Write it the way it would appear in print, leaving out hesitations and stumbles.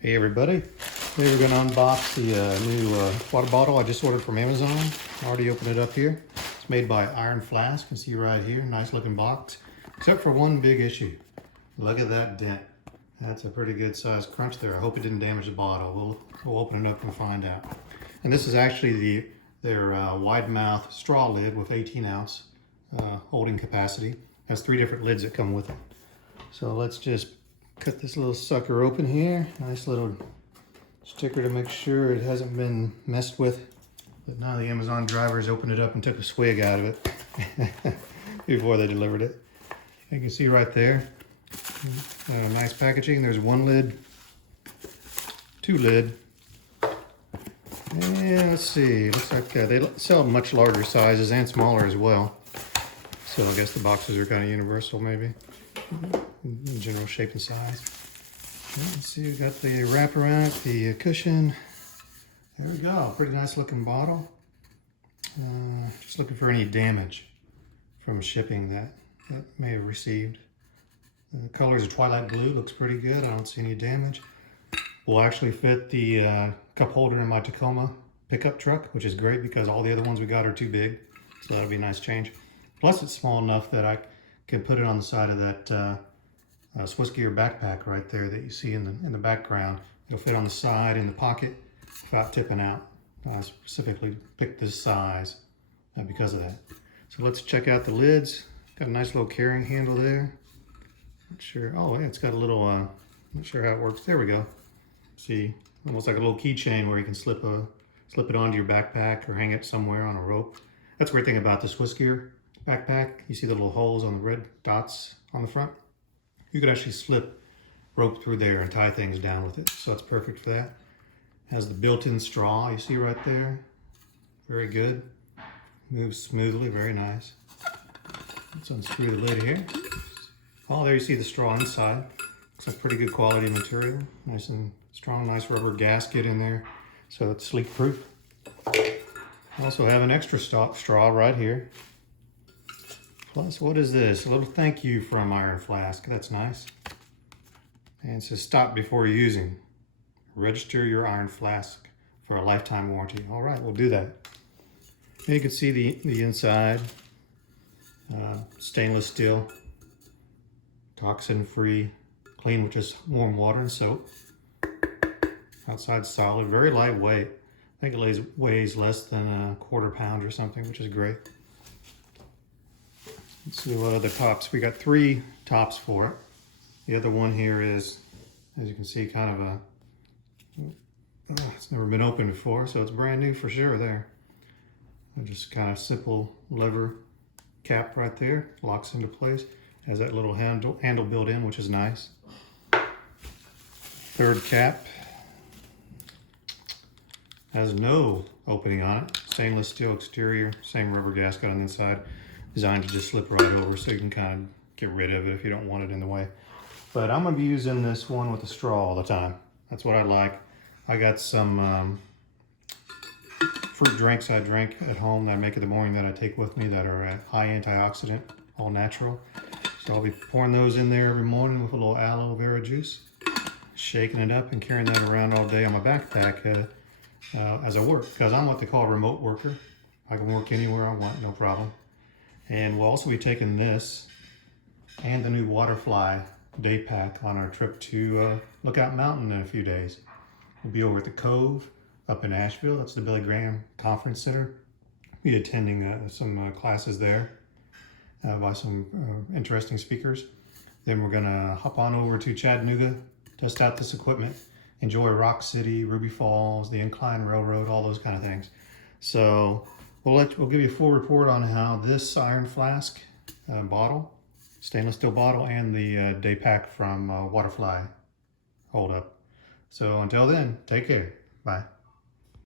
Hey everybody, today we're going to unbox the new water bottle I just ordered from Amazon. I already opened it up here. It's made by Iron Flask. You can see right here, nice looking box. Except for one big issue. Look at that dent. That's a pretty good sized crunch there. I hope it didn't damage the bottle. We'll open it up and find out. And this is actually their wide mouth straw lid with 18 ounce holding capacity. It has 3 different lids that come with it. So let's just cut this little sucker open here. Nice little sticker to make sure it hasn't been messed with. But now the Amazon drivers opened it up and took a swig out of it before they delivered it. You can see right there, nice packaging. There's 1 lid, 2 lid, and let's see, looks like they sell much larger sizes and smaller as well. So I guess the boxes are kind of universal maybe. General shape and size. Let's see, we got the wrap around it, the cushion. There we go, pretty nice looking bottle. Just looking for any damage from shipping that may have received. The color is a twilight blue, looks pretty good. I don't see any damage. Will actually fit the cup holder in my Tacoma pickup truck, which is great because all the other ones we got are too big. So that'll be a nice change. Plus it's small enough that I can put it on the side of that Swiss gear backpack right there that you see in the background. It'll fit on the side in the pocket without tipping out. I specifically picked this size because of that. So let's check out the lids. Got a nice little carrying handle there. Not sure. Oh yeah, it's got a little. Not sure how it works. There we go. See, almost like a little keychain where you can slip it onto your backpack or hang it somewhere on a rope. That's a great thing about the Swiss gear backpack. You see the little holes on the red dots on the front. You could actually slip rope through there and tie things down with it. So it's perfect for that. Has the built-in straw you see right there. Very good. Moves smoothly, very nice. Let's unscrew the lid here. Oh, there you see the straw inside. Looks like pretty good quality material. Nice and strong, nice rubber gasket in there. So it's sleek proof. Also have an extra straw right here. Plus, what is this? A little thank you from Iron Flask. That's nice. And it says, stop before using. Register your Iron Flask for a lifetime warranty. All right, we'll do that. And you can see the inside. Stainless steel. Toxin-free. Clean with just warm water and soap. Outside solid. Very lightweight. I think it weighs less than a quarter pound or something, which is great. Let's see what other tops. We got 3 tops for it. The other one here is, as you can see, kind of a, it's never been opened before, so it's brand new for sure there. Just kind of simple lever cap right there, locks into place. Has that little handle built in, which is nice. 3rd cap has no opening on it. Stainless steel exterior, same rubber gasket on the inside. Designed to just slip right over so you can kind of get rid of it if you don't want it in the way. But I'm going to be using this one with a straw all the time. That's what I like. I got some fruit drinks I drink at home that I make in the morning that I take with me that are high antioxidant, all natural. So I'll be pouring those in there every morning with a little aloe vera juice, shaking it up and carrying that around all day on my backpack as I work. Because I'm what they call a remote worker. I can work anywhere I want, no problem. And we'll also be taking this and the new Waterfly day pack on our trip to Lookout Mountain in a few days. We'll be over at the Cove up in Asheville. That's the Billy Graham Conference Center. We'll be attending some classes there by some interesting speakers. Then we're gonna hop on over to Chattanooga, test out this equipment, enjoy Rock City, Ruby Falls, the Incline Railroad, all those kind of things. So we'll give you a full report on how this Iron Flask bottle, stainless steel bottle, and the day pack from Waterfly hold up. So until then, take care. Bye.